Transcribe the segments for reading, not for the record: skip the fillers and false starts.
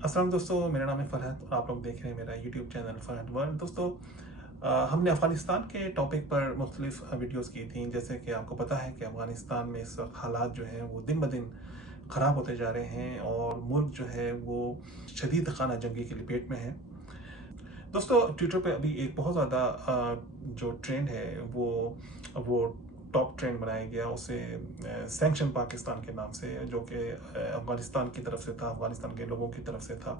अस्सलाम दोस्तों, मेरा नाम है फ़रहत और आप लोग देख रहे हैं मेरा यूट्यूब चैनल फ़रहत वर्ल्ड। दोस्तों, हमने अफ़गानिस्तान के टॉपिक पर मुख्तलिफ़ वीडियोस की थी। जैसे कि आपको पता है कि अफ़गानिस्तान में इस वक्त हालात जो हैं वो दिन ब दिन ख़राब होते जा रहे हैं और मुल्क जो है वो शदीद खाना जंगी की लपेट में है। दोस्तों, ट्विटर पे अभी एक बहुत ज़्यादा जो ट्रेंड है वो टॉप ट्रेंड बनाया गया उसे सैंक्शन पाकिस्तान के नाम से, जो कि अफ़गानिस्तान की तरफ से था, अफ़गानिस्तान के लोगों की तरफ से था।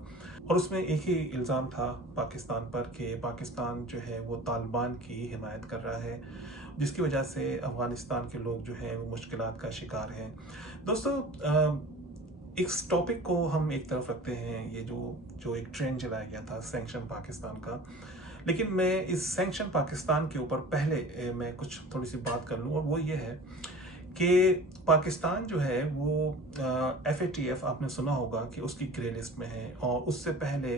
और उसमें एक ही इल्ज़ाम था पाकिस्तान पर कि पाकिस्तान जो है वो तालिबान की हिमायत कर रहा है, जिसकी वजह से अफ़गानिस्तान के लोग जो हैं वो मुश्किलात का शिकार हैं। दोस्तों, इस टॉपिक को हम एक तरफ रखते हैं, ये जो जो एक ट्रेंड चलाया गया था सैंक्शन पाकिस्तान का। लेकिन मैं इस सैंक्शन पाकिस्तान के ऊपर पहले मैं कुछ थोड़ी सी बात कर लूँ, और वो ये है कि पाकिस्तान जो है वो FATF आपने सुना होगा कि उसकी ग्रे लिस्ट में है। और उससे पहले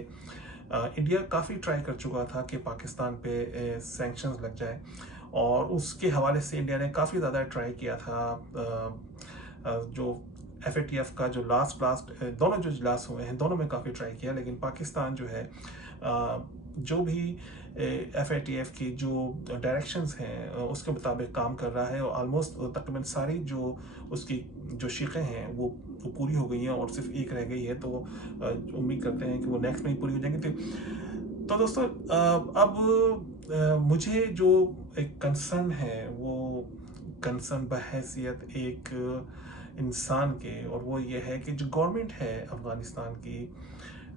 इंडिया काफ़ी ट्राई कर चुका था कि पाकिस्तान पे सैंक्शंस लग जाए, और उसके हवाले से इंडिया ने काफ़ी ज़्यादा ट्राई किया था। जो FATF का जो लास्ट लास्ट दोनों जो इजलास हुए हैं दोनों में काफ़ी ट्राई किया, लेकिन पाकिस्तान जो है जो भी FATF की जो डायरेक्शंस हैं उसके मुताबिक काम कर रहा है, और आलमोस्ट तकरीबन सारी जो उसकी जो शिक़ें हैं वो पूरी हो गई हैं और सिर्फ एक रह गई है। तो उम्मीद करते हैं कि वो नेक्स्ट में ही पूरी हो जाएंगी। तो दोस्तों, अब मुझे जो एक कंसर्न है वो कंसर्न बहैसियत एक इंसान के, और वो ये है कि जो गवर्नमेंट है अफ़गानिस्तान की,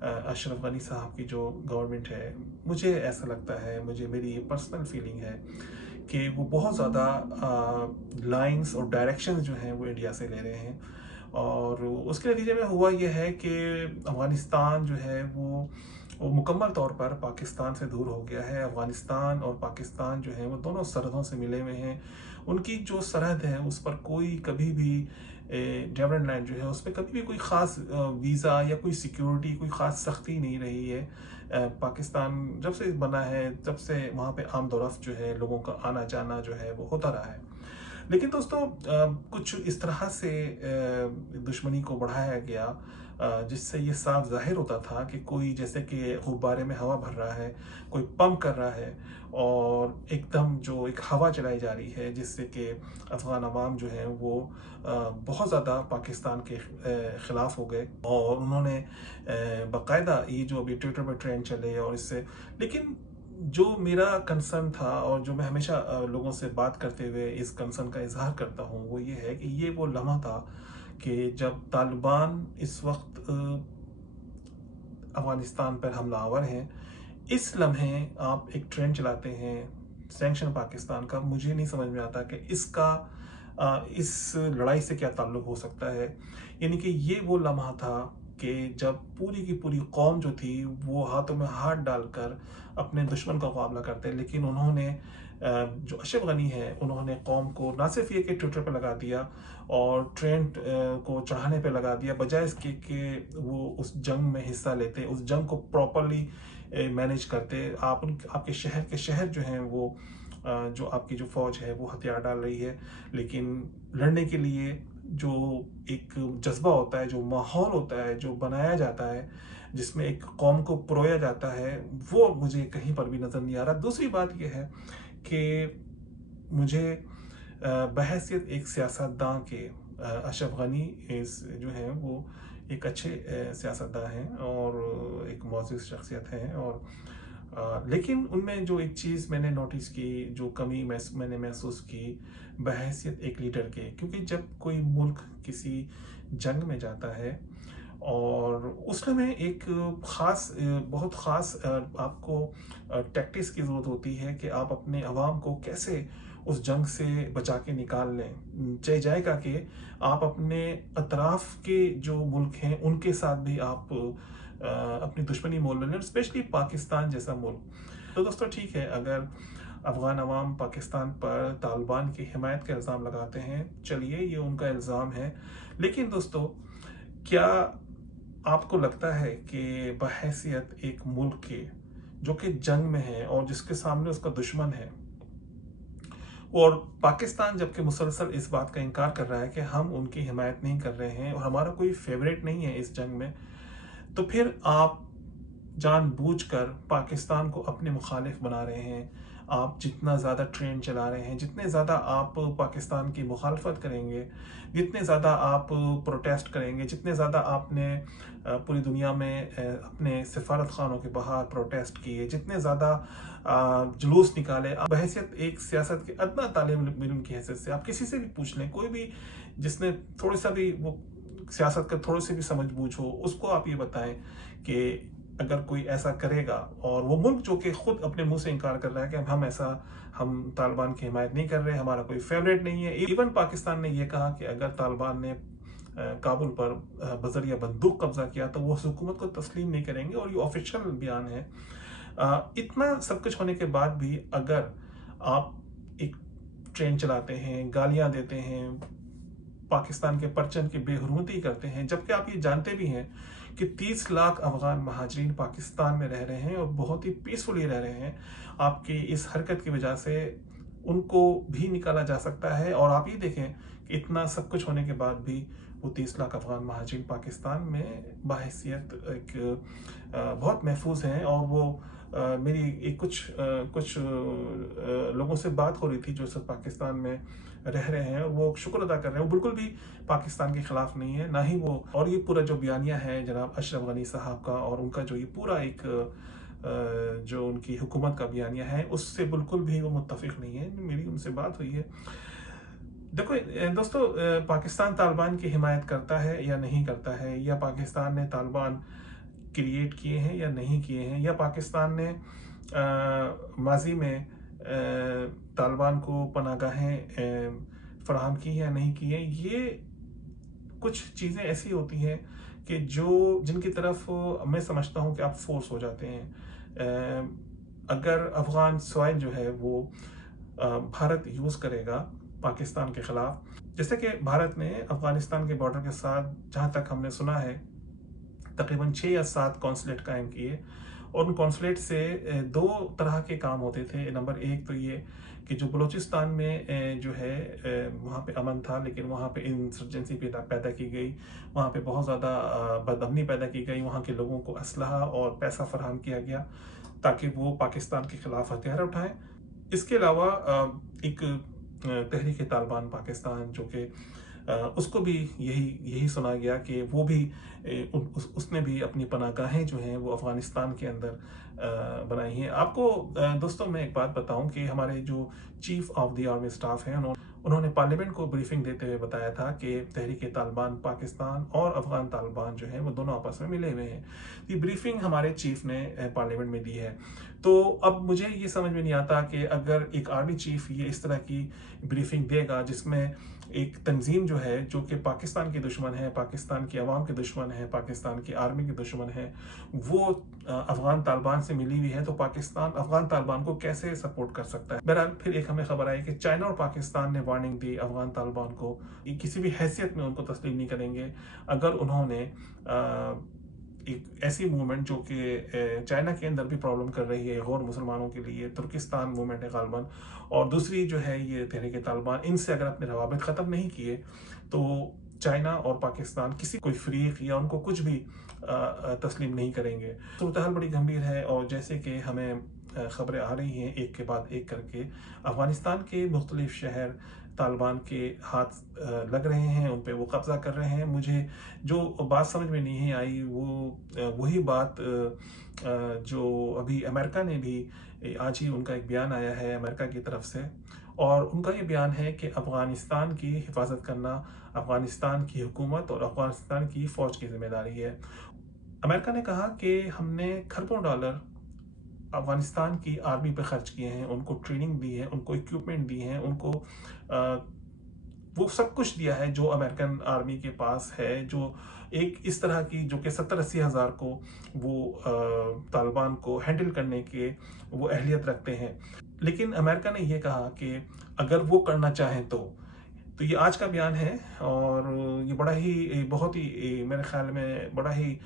अशरफ गनी साहब की जो गवर्नमेंट है, मुझे ऐसा लगता है, मुझे मेरी ये पर्सनल फीलिंग है कि वो बहुत ज़्यादा लाइंस और डायरेक्शंस जो हैं वो इंडिया से ले रहे हैं। और उसके नतीजे में हुआ ये है कि अफ़गानिस्तान जो है वो मुकम्मल तौर पर पाकिस्तान से दूर हो गया है। अफ़गानिस्तान और पाकिस्तान जो है वो दोनों सरहदों से मिले हुए हैं। उनकी जो सरहद है उस पर कोई कभी भी डेवलपमेंट लाइन जो है उस पर कभी भी कोई ख़ास वीज़ा या कोई सिक्योरिटी, कोई ख़ास सख्ती नहीं रही है। पाकिस्तान जब से बना है तब से वहाँ पे आमदोरफ़्त जो है लोगों का आना जाना जो है वो होता रहा है। लेकिन दोस्तों, कुछ इस तरह से दुश्मनी को बढ़ाया गया जिससे ये साफ ज़ाहिर होता था कि कोई जैसे कि गुब्बारे में हवा भर रहा है, कोई पंप कर रहा है, और एकदम जो एक हवा चलाई जा रही है जिससे कि अफ़गान अवाम जो है वो बहुत ज़्यादा पाकिस्तान के ख़िलाफ़ हो गए, और उन्होंने बाकायदा ये जो अभी ट्विटर पर ट्रेंड चले और इससे। लेकिन जो मेरा कंसर्न था और जो मैं हमेशा लोगों से बात करते हुए इस कंसर्न का इजहार करता हूँ वो ये है कि ये वो लम्हा था कि जब तालिबान इस वक्त अफ़गानिस्तान पर हमलावर हैं, इस लम्हे आप एक ट्रेंड चलाते हैं सैंक्शन पाकिस्तान का। मुझे नहीं समझ में आता कि इसका इस लड़ाई से क्या ताल्लुक़ हो सकता है। यानी कि ये वो लम्हा था कि जब पूरी की पूरी कौम जो थी वो हाथों में हाथ डालकर अपने दुश्मन का मुकाबला करते हैं, लेकिन उन्होंने जो अशरफ गनी है उन्होंने कौम को ना सिर्फ ये कि ट्विटर पर लगा दिया और ट्रेंड को चढ़ाने पे लगा दिया, बजाय इसके कि वो उस जंग में हिस्सा लेते, उस जंग को प्रॉपरली मैनेज करते। आपके शहर के शहर जो हैं वो जो आपकी जो फ़ौज है वो हथियार डाल रही है, लेकिन लड़ने के लिए जो एक जज्बा होता है, जो माहौल होता है, जो बनाया जाता है, जिसमें एक कौम को परोया जाता है, वो मुझे कहीं पर भी नज़र नहीं आ रहा। दूसरी बात ये है कि मुझे बहैसियत एक सियासतदान के अशरफ गनी इस जो हैं वो एक अच्छे सियासतदान हैं और एक मुअज़्ज़ज़ शख्सियत हैं, और लेकिन उनमें जो एक चीज़ मैंने नोटिस की, जो कमी मैंने महसूस की बहैसियत एक लीडर के, क्योंकि जब कोई मुल्क किसी जंग में जाता है और उसमें एक ख़ास बहुत ख़ास आपको टैक्टिक्स की ज़रूरत होती है कि आप अपने अवाम को कैसे उस जंग से बचा के निकाल लें। चाहे जाएगा कि आप अपने अतराफ़ के जो मुल्क हैं उनके साथ भी आप अपनी दुश्मनी मोल लें, स्पेशली पाकिस्तान जैसा मुल्क। तो दोस्तों, ठीक है, अगर अफ़गान अवाम पाकिस्तान पर तालिबान की हिमायत का इल्ज़ाम लगाते हैं, चलिए ये उनका इल्ज़ाम है। लेकिन दोस्तों, क्या आपको लगता है कि बहैसियत एक मुल्क के जो कि जंग में है और जिसके सामने उसका दुश्मन है, और पाकिस्तान जबकि मुसलसल इस बात का इनकार कर रहा है कि हम उनकी हिमायत नहीं कर रहे हैं और हमारा कोई फेवरेट नहीं है इस जंग में, तो फिर आप जानबूझकर पाकिस्तान को अपने मुखालिफ बना रहे हैं। आप जितना ज़्यादा ट्रेन चला रहे हैं, जितने ज़्यादा आप पाकिस्तान की मुखालफत करेंगे, जितने ज़्यादा आप प्रोटेस्ट करेंगे, जितने ज़्यादा आपने पूरी दुनिया में अपने सफारत खानों के बाहर प्रोटेस्ट किए, जितने ज़्यादा जुलूस निकाले, आप बहैसियत एक सियासत के अदना तालिब इल्म की हैसियत से आप किसी से भी पूछ लें, कोई भी जिसने थोड़ी सा भी वो सियासत का थोड़ी सी भी समझ बूझ हो, उसको आप ये बताएं कि अगर कोई ऐसा करेगा, और वो मुल्क जो कि खुद अपने मुंह से इनकार कर रहा है कि हम तालिबान की हिमायत नहीं कर रहे, हमारा कोई फेवरेट नहीं है। इवन पाकिस्तान ने यह कहा कि अगर तालिबान ने काबुल पर बजरिया बंदूक कब्जा किया तो वो उस हुकूमत को तस्लीम नहीं करेंगे, और ये ऑफिशियल बयान है। इतना सब कुछ होने के बाद भी अगर आप एक ट्रेन चलाते हैं, गालियां देते हैं, पाकिस्तान के परचम की बेहुरमती करते हैं, जबकि आप ये जानते भी हैं कि 30 लाख अफगान महाजरीन पाकिस्तान में रह रहे हैं और बहुत ही पीसफुली रह रहे हैं, आपकी इस हरकत की वजह से उनको भी निकाला जा सकता है। और आप ये देखें कि इतना सब कुछ होने के बाद भी वो 30 लाख अफगान महाजरीन पाकिस्तान में बहैसियत एक बहुत महफूज हैं। और वो मेरी एक कुछ लोगों से बात हो रही थी जो सब पाकिस्तान में रह रहे हैं, और वो शुक्र अदा कर रहे हैं, वो बिल्कुल भी पाकिस्तान के खिलाफ नहीं है, ना ही वो। और ये पूरा जो बयानिया है जनाब अशरफ गनी साहब का, और उनका जो ये पूरा एक जो उनकी हुकूमत का बयानिया है, उससे बिल्कुल भी वो मुत्तफिक नहीं है। मेरी उनसे बात हुई है। देखो दोस्तों, पाकिस्तान तालिबान की हिमायत करता है या नहीं करता है, या पाकिस्तान ने तालिबान क्रिएट किए हैं या नहीं किए हैं, या पाकिस्तान ने माजी में तालिबान को पनाहगाहें फराहम की या नहीं की हैं, ये कुछ चीज़ें ऐसी होती हैं कि जिनकी तरफ मैं समझता हूँ कि आप फोर्स हो जाते हैं। अगर अफगान सॉइल जो है वो भारत यूज़ करेगा पाकिस्तान के ख़िलाफ़, जैसे कि भारत ने अफ़गानिस्तान के बॉर्डर के साथ, जहाँ तक हमने सुना है, तकरीबन 6 या 7 कौंसलेट कायम किए, और उन कौंसलेट से 2 तरह के काम होते थे। नंबर 1 तो ये कि जो बलूचिस्तान में जो है वहाँ पे अमन था, लेकिन वहाँ पे इंसर्जेंसी पैदा की गई, वहाँ पे बहुत ज़्यादा बदअमनी पैदा की गई, वहाँ के लोगों को असलहा और पैसा फराहम किया गया ताकि वो पाकिस्तान के ख़िलाफ़ हथियार उठाएँ। इसके अलावा एक तहरीक तालिबान पाकिस्तान, जो कि उसको भी यही सुना गया कि वो भी उसने भी अपनी पनाहगाहें जो हैं वो अफ़गानिस्तान के अंदर बनाई हैं। आपको दोस्तों मैं एक बात बताऊं कि हमारे जो chief of the army staff हैं, उन्होंने पार्लियामेंट को ब्रीफिंग देते हुए बताया था कि तहरीक तालिबान पाकिस्तान और अफ़गान तालिबान जो हैं वो दोनों आपस में मिले हुए हैं। ये ब्रीफिंग हमारे चीफ ने पार्लियामेंट में दी है। तो अब मुझे ये समझ में नहीं आता कि अगर एक आर्मी चीफ ये इस तरह की ब्रीफिंग देगा जिसमें एक तंजीम जो है, जो कि पाकिस्तान की दुश्मन है, पाकिस्तान की आवाम के दुश्मन है, पाकिस्तान की आर्मी के दुश्मन है, वो अफ़गान तालिबान से मिली हुई है, तो पाकिस्तान अफ़गान तालिबान को कैसे सपोर्ट कर सकता है। बहरहाल फिर एक हमें खबर आई कि चाइना और पाकिस्तान ने वार्निंग दी अफ़गान तालिबान को, किसी भी हैसियत में उनको तस्लीम नहीं करेंगे अगर उन्होंने एक ऐसी मूवमेंट जो कि चाइना के अंदर भी प्रॉब्लम कर रही है गैर मुसलमानों के लिए, तुर्किस्तान मूवमेंट है गालबन, और दूसरी जो है ये तहरीक तालिबान, इनसे अगर अपने रवाबित ख़त्म नहीं किए तो चाइना और पाकिस्तान किसी कोई फ्रीक या उनको कुछ भी तस्लीम नहीं करेंगे। सूरत हाल बड़ी गंभीर है, और जैसे कि हमें खबरें आ रही हैं एक के बाद एक करके, अफ़गानिस्तान के मुख्तलिफ शहर तालिबान के हाथ लग रहे हैं, उन पे वो कब्ज़ा कर रहे हैं। मुझे जो बात समझ में नहीं आई वो वही बात जो अभी अमेरिका ने भी, आज ही उनका एक बयान आया है अमेरिका की तरफ से, और उनका ये बयान है कि अफ़गानिस्तान की हिफाजत करना अफ़गानिस्तान की हुकूमत और अफ़गानिस्तान की फ़ौज की जिम्मेदारी है। अमेरिका ने कहा कि हमने खरबों डॉलर अफ़गानिस्तान की आर्मी पे खर्च किए हैं, उनको ट्रेनिंग दी है, उनको इक्विपमेंट दी है, उनको वो सब कुछ दिया है जो अमेरिकन आर्मी के पास है, जो एक इस तरह की जो कि 70-80 हज़ार को वो तालिबान को हैंडल करने के वो अहलियत रखते हैं। लेकिन अमेरिका ने ये कहा कि अगर वो करना चाहें तो ये आज का बयान है, और ये बड़ा ही बहुत ही मेरे ख्याल में बड़ा ही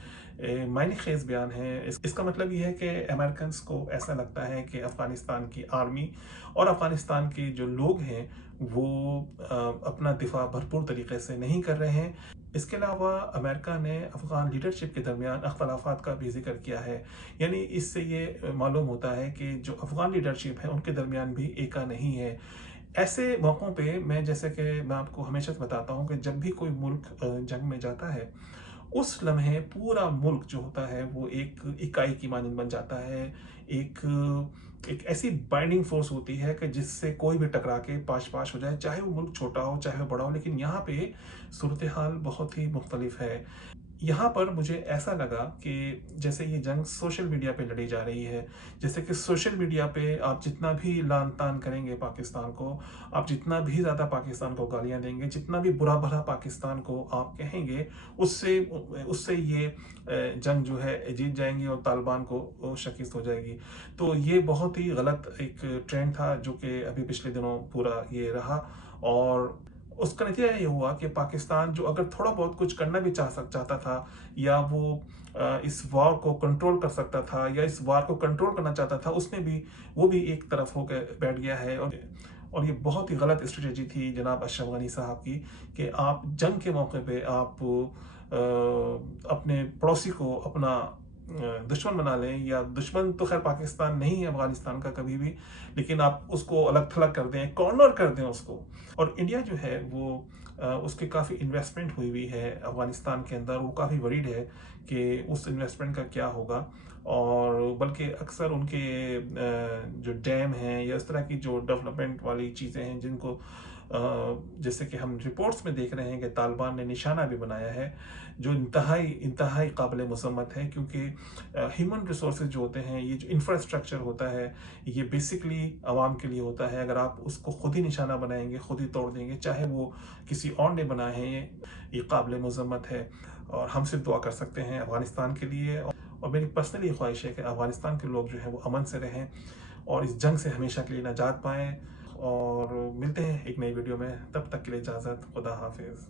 मायने खेज बयान है। इसका मतलब ये है कि अमेरिकन्स को ऐसा लगता है कि अफ़गानिस्तान की आर्मी और अफ़गानिस्तान के जो लोग हैं وہ اپنا دفاع بھرپور طریقے سے نہیں کر رہے ہیں۔ اس کے علاوہ امریکہ نے افغان لیڈرشپ کے درمیان اختلافات کا بھی ذکر کیا ہے، یعنی اس سے یہ معلوم ہوتا ہے کہ جو افغان لیڈرشپ ہے ان کے درمیان بھی ایکا نہیں ہے۔ ایسے موقعوں پہ جیسے کہ میں آپ کو ہمیشہ بتاتا ہوں کہ جب بھی کوئی ملک جنگ میں جاتا ہے، اس لمحے پورا ملک جو ہوتا ہے وہ ایک اکائی کی مانند بن جاتا ہے، ایک ایک ایسی بائنڈنگ فورس ہوتی ہے کہ جس سے کوئی بھی ٹکرا کے پاش پاش ہو جائے، چاہے وہ ملک چھوٹا ہو چاہے وہ بڑا ہو، لیکن یہاں پہ صورتحال بہت ہی مختلف ہے۔ یہاں پر مجھے ایسا لگا کہ جیسے یہ جنگ سوشل میڈیا پہ لڑی جا رہی ہے، جیسے کہ سوشل میڈیا پہ آپ جتنا بھی لان تان کریں گے پاکستان کو، آپ جتنا بھی زیادہ پاکستان کو گالیاں دیں گے، جتنا بھی برا بھلا پاکستان کو آپ کہیں گے، اس سے یہ جنگ جو ہے جیت جائیں گی اور طالبان کو شکست ہو جائے گی۔ تو یہ بہت ہی غلط ایک ٹرینڈ تھا جو کہ ابھی پچھلے دنوں پورا یہ رہا، اور اس کا نتیجہ یہ ہوا کہ پاکستان جو اگر تھوڑا بہت کچھ کرنا بھی چاہتا تھا، یا وہ اس وار کو کنٹرول کر سکتا تھا، یا اس وار کو کنٹرول کرنا چاہتا تھا، اس نے بھی وہ بھی ایک طرف ہو کے بیٹھ گیا ہے۔ اور یہ بہت ہی غلط اسٹریٹجی تھی جناب اشرف غنی صاحب کی، کہ آپ جنگ کے موقع پہ آپ اپنے پڑوسی کو اپنا دشمن بنا لیں، یا دشمن تو خیر پاکستان نہیں ہے افغانستان کا کبھی بھی، لیکن آپ اس کو الگ تھلگ کر دیں، کارنر کر دیں اس کو۔ اور انڈیا جو ہے وہ اس کی کافی انویسٹمنٹ ہوئی ہے افغانستان کے اندر، وہ کافی وریڈ ہے کہ اس انویسٹمنٹ کا کیا ہوگا، اور بلکہ اکثر ان کے جو ڈیم ہیں یا اس طرح کی جو ڈیولپمنٹ والی چیزیں ہیں جن کو جیسے کہ ہم رپورٹس میں دیکھ رہے ہیں کہ طالبان نے نشانہ بھی بنایا ہے، جو انتہائی قابل مذمت ہے، کیونکہ ہیومن ریسورسز جو ہوتے ہیں، یہ جو انفراسٹرکچر ہوتا ہے، یہ بیسکلی عوام کے لیے ہوتا ہے۔ اگر آپ اس کو خود ہی نشانہ بنائیں گے، خود ہی توڑ دیں گے، چاہے وہ کسی اور نے بنائے ہیں، یہ قابل مذمت ہے۔ اور ہم صرف دعا کر سکتے ہیں افغانستان کے لیے، اور میری پرسنلی خواہش ہے کہ افغانستان کے لوگ جو ہیں وہ امن سے رہیں اور اس جنگ سے ہمیشہ کے لیے نجات پائیں۔ اور ملتے ہیں ایک نئی ویڈیو میں، تب تک کے لیے اجازت، خدا حافظ۔